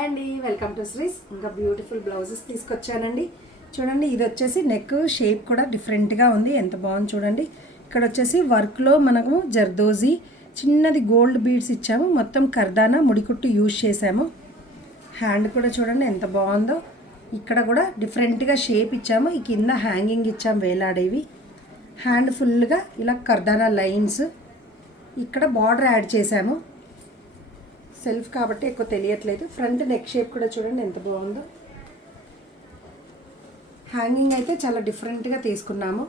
అండి welcome to శ్రీస్. ఇంకా beautiful blouses తీసుకొచ్చానండి. చూడండి, ఇది వచ్చేసి నెక్ షేప్ కూడా డిఫరెంట్గా ఉంది. ఎంత బాగుంది చూడండి. ఇక్కడ వచ్చేసి వర్క్లో మనకు జర్దోజీ చిన్నది గోల్డ్ బీడ్స్ ఇచ్చాము. మొత్తం కర్దానా ముడికుట్టు యూజ్ చేసాము. హ్యాండ్ కూడా చూడండి ఎంత బాగుందో. ఇక్కడ కూడా డిఫరెంట్గా షేప్ ఇచ్చాము. ఈ కింద హ్యాంగింగ్ ఇచ్చాము వేలాడేవి. హ్యాండ్ ఫుల్గా ఇలా కర్దానా లైన్స్. ఇక్కడ బార్డర్ యాడ్ చేసాము. సెల్ఫ్ కాబట్టి ఎక్కువ తెలియట్లేదు. ఫ్రంట్ నెక్ షేప్ కూడా చూడండి ఎంత బాగుందో. హ్యాంగింగ్ అయితే చాలా డిఫరెంట్గా తీసుకున్నాము.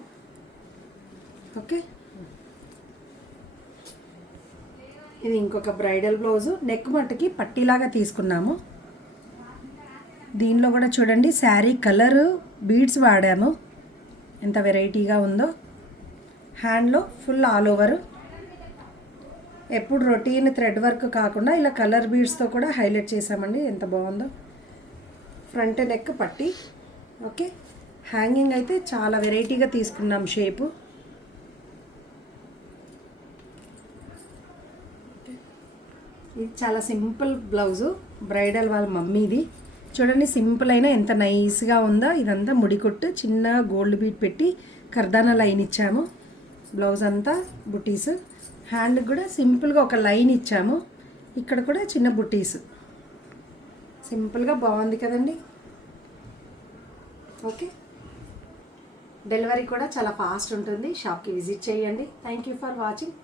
ఓకే, ఇది ఇంకొక బ్రైడల్ బ్లౌజు. నెక్ మట్టుకి పట్టీలాగా తీసుకున్నాము. దీనిలో కూడా చూడండి శారీ కలరు బీడ్స్ వాడాము. ఎంత వెరైటీగా ఉందో. హ్యాండ్లో ఫుల్ ఆల్ ఓవర్. ఎప్పుడు రొటీన్ థ్రెడ్ వర్క్ కాకుండా ఇలా కలర్ బీడ్స్తో కూడా హైలైట్ చేసామండి. ఎంత బాగుందో. ఫ్రంట్ నెక్ పట్టి. ఓకే, హ్యాంగింగ్ అయితే చాలా వెరైటీగా తీసుకున్నాం షేపు. ఇది చాలా సింపుల్ బ్లౌజు. బ్రైడల్ వాళ్ళ మమ్మీది. చూడండి సింపుల్ అయినా ఎంత నైస్గా ఉందో. ఇదంతా ముడికొట్టు చిన్న గోల్డ్ బీట్ పెట్టి కర్దానా లైన్ ఇచ్చాము. బ్లౌజ్ అంతా బుటీస్. హ్యాండ్ కూడా సింపుల్గా ఒక లైన్ ఇచ్చాము. ఇక్కడ కూడా చిన్న బుటీస్. సింపుల్గా బాగుంది కదండి. ఓకే, డెలివరీ కూడా చాలా ఫాస్ట్ ఉంటుంది. షాప్కి విజిట్ చేయండి. Thank you for watching.